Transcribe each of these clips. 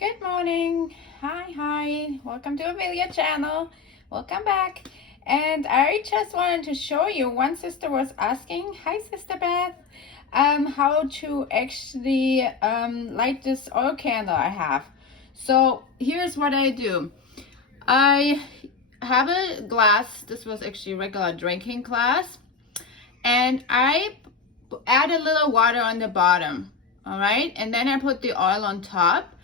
Good morning. Hi. Welcome to Amelia channel. Welcome back. And I just wanted to show you, one sister was asking, hi Sister Beth, how to actually light this oil candle I have. So here's what I do. I have a glass. This was actually a regular drinking glass. And I add a little water on the bottom. All right. And then I put the oil on top.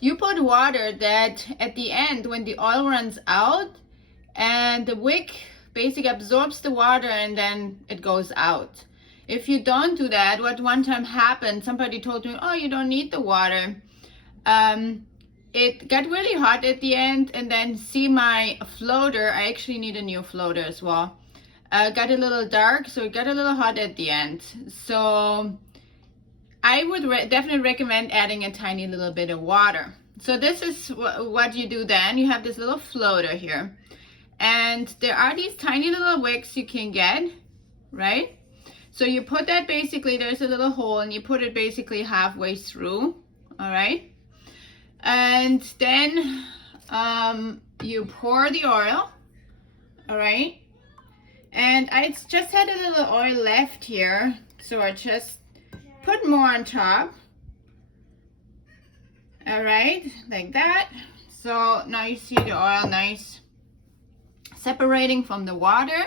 You put water that at the end, when the oil runs out, and the wick basically absorbs the water and then it goes out. If you don't do that, what one time happened, somebody told me, oh, you don't need the water. It got really hot at the end, and then see my floater, I actually need a new floater as well. Got a little dark, so it got a little hot at the end. So I would definitely recommend adding a tiny little bit of water. So this is what you do then. You have this little floater here. And there are these tiny little wicks you can get, right? So you put that basically, there's a little hole, and you put it basically halfway through, all right? And then you pour the oil, all right? And I just had a little oil left here, so I just put more on top. All right, like that. So now you see the oil nice separating from the water.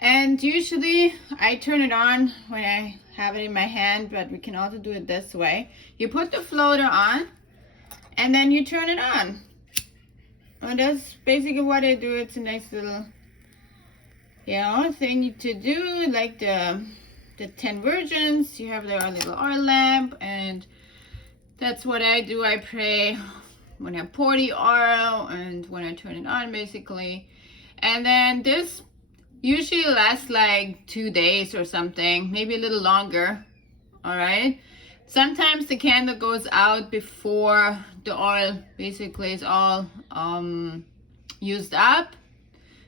And usually I turn it on when I have it in my hand, but we can also do it this way. You put the floater on and then you turn it on. And that's basically what I do. It's a nice little, thing to do, like the 10 virgins. You have their little oil lamp, and that's what I do. I pray when I pour the oil and when I turn it on, basically. And then this usually lasts like 2 days or something, maybe a little longer. All right. Sometimes the candle goes out before the oil basically is all used up.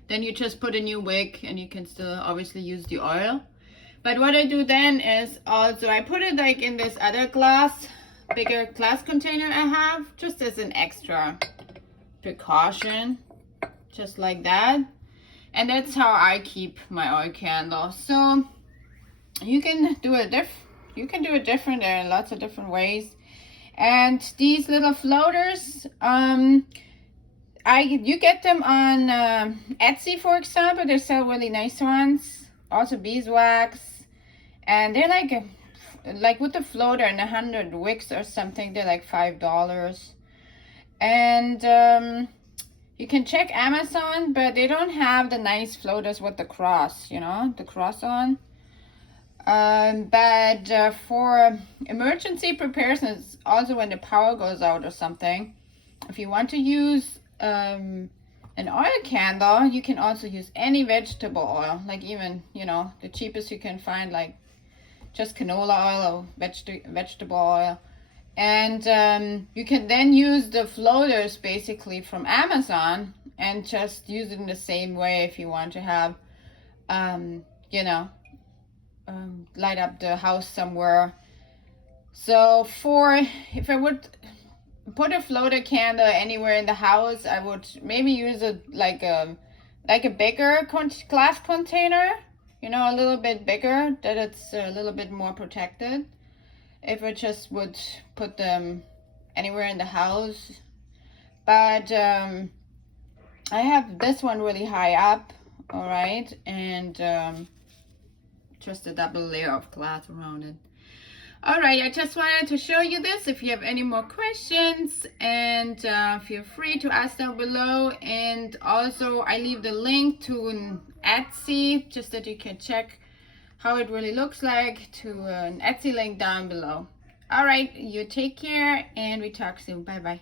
Then you just put a new wick, and you can still obviously use the oil. But what I do then is also I put it like in this other bigger glass container I have, just as an extra precaution, just like that. And that's how I keep my oil candle. So you can do it different. There are lots of different ways. And these little floaters, you get them on Etsy, for example. They sell really nice ones. Also beeswax. And they're like with the floater and 100 wicks or something, they're like $5. And you can check Amazon, but they don't have the nice floaters with the cross, the cross on. But for emergency preparedness, also when the power goes out or something, if you want to use an oil candle, you can also use any vegetable oil, like even, the cheapest you can find, like just canola oil or vegetable oil. And you can then use the floaters basically from Amazon and just use it in the same way if you want to have, light up the house somewhere. So if I would put a floater candle anywhere in the house, I would maybe use it like a bigger glass container, a little bit bigger, that it's a little bit more protected. If I just would put them anywhere in the house. But I have this one really high up, all right, and just a double layer of glass around it. All right, I just wanted to show you this. If you have any more questions, and feel free to ask down below. And also I leave the link to an Etsy, just that you can check how it really looks like, to an Etsy link down below. All right, you take care, and we talk soon. Bye bye.